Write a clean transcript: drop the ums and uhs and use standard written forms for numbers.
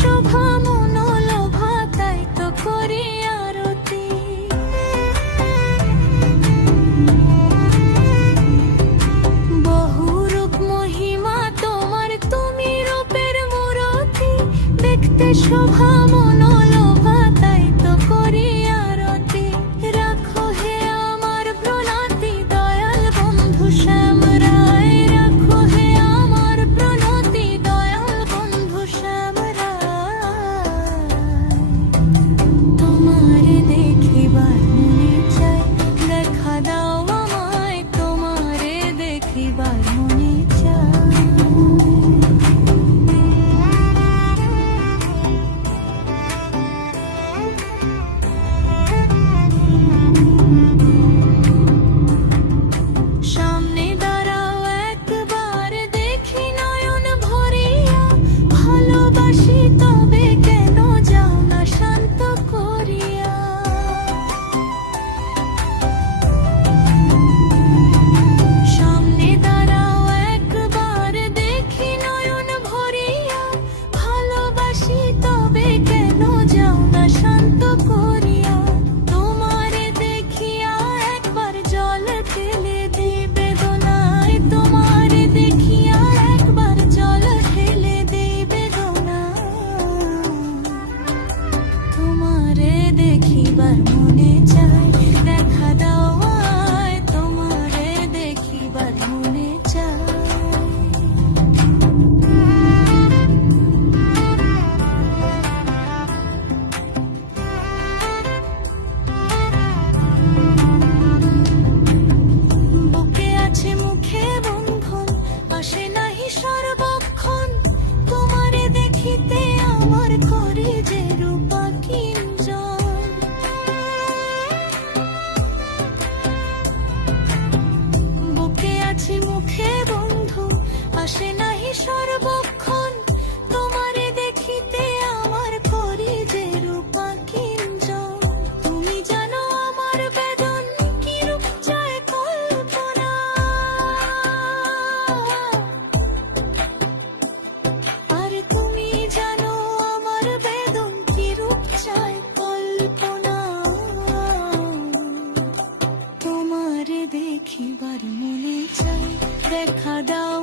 শোভা মনোলোভা, তাই তো করি আরতি। বহুরূপ মহিমা তোমার, তুমি রূপের মূরতি। দেখতে শোভা মনোলোভা, তাই তো করি আরতি। রাখো হে আমার প্রণতি দয়াল বন্ধু শ্যাম রায়, রাখো হে আমার প্রণতি দয়াল বন্ধু শ্যাম রায়। তোমারে দেখিবার মনে চাই, দেখা দাও আমায়, তোমারে দেখিবার মনে চাই। সামনে দাঁড়াও একবার, দেখি নয়ন ভরিয়া। ভালোবাসি তবে কেন যাও না শান্ত করিয়া। সামনে দাঁড়াও একবার, দেখি নয়ন ভরিয়া। ভালোবাসি তবে কেন যাও না শান্ত করিয়া। তোমারে দেখিয়া একবার জল ঢেলে দিই বেদনায়, তোমারে দেখিয়া একবার জল ঢেলে দিই বেদনায়। তোমারে দেখিবার মনে চাই, দেখা দাও আমায়, তোমারে দেখিবার মনে চাই। বুকে আছে মুখে বন্ধন, আসে নাহি সর্বক্ষণ। তোমারে দেখিতে আমার করি যে রূপা কিঞ্জন। বুকে আছে মুখে বন্ধু, আসে নাহি সর্বক্ষণ। তোমারে দেখিতে আমার করি যে রূপা কিঞ্জন। তুমি জানো আমার বেদন কি রূপ চায় কল্পনা। আর তুমি জানো আমার বেদন কি রূপ চায় কল্পনা। তোমারে দেখিবার মনে চাই, দেখা দাও